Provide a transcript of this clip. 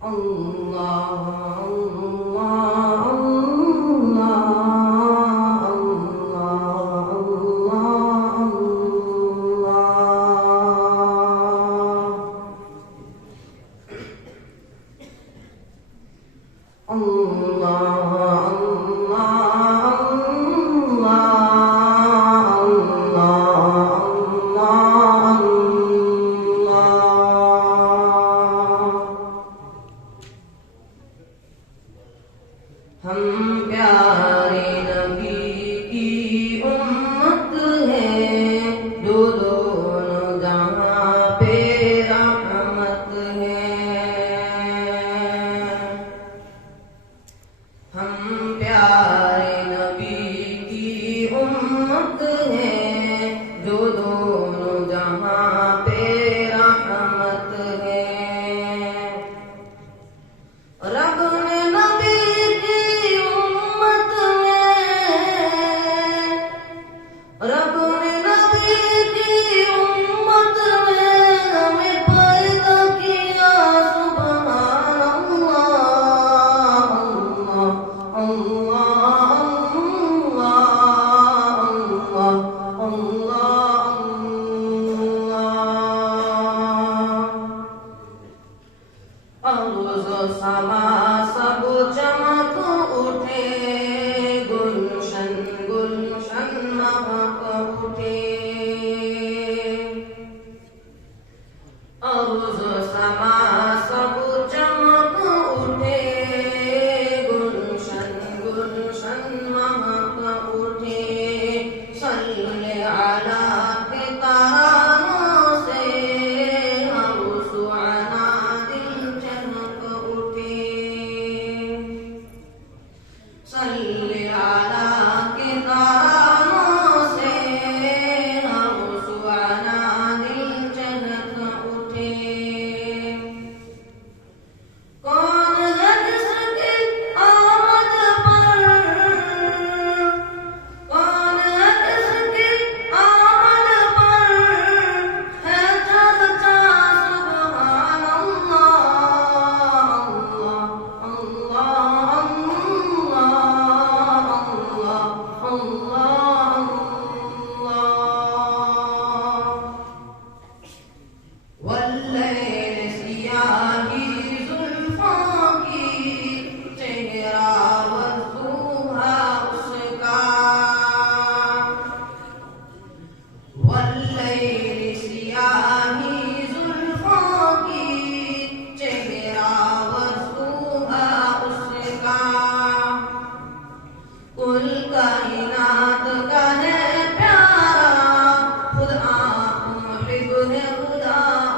हम प्यारे नबी की उम्मत हैं, जो दोनों जहां पे रहमत हैं। हम प्यारे नबी की उम्मत हैं, जो दोनों जहां पे रहमत हैं। रब ने नबी रब ने नबी की उम्मत में हमें पैदा किया। सुभान अल्लाह, अल्लाह, अल्लाह, अल्लाह, अल्लाह। अर्ज़ समा सब चमक उठे, गुलशन गुलशन महक उठे। अर्ज़ समा सब चमक उठे, गुलशन गुलशन महक उठे। सल्ले अला के तरानों से हम सुआना दिल चहक उठे। सल्ले अला के तरानों से हम सुआना दिल चहक उठे। कौन है जिसकी आमद पर, कौन है जिसकी आमद पर है चर्चा। सुभान अल्लाह, अल्लाह, अल्लाह, अल्लाह, अल्लाह। वल्लैल सियाही जुल्फों की, चेहरा वज़ूहा उसका। वल्लैल सियाही जुल्फों की, चेहरा वज़ूहा उसका। कुल कायनात का है प्यारा, खुद आप मुहिब है खुदा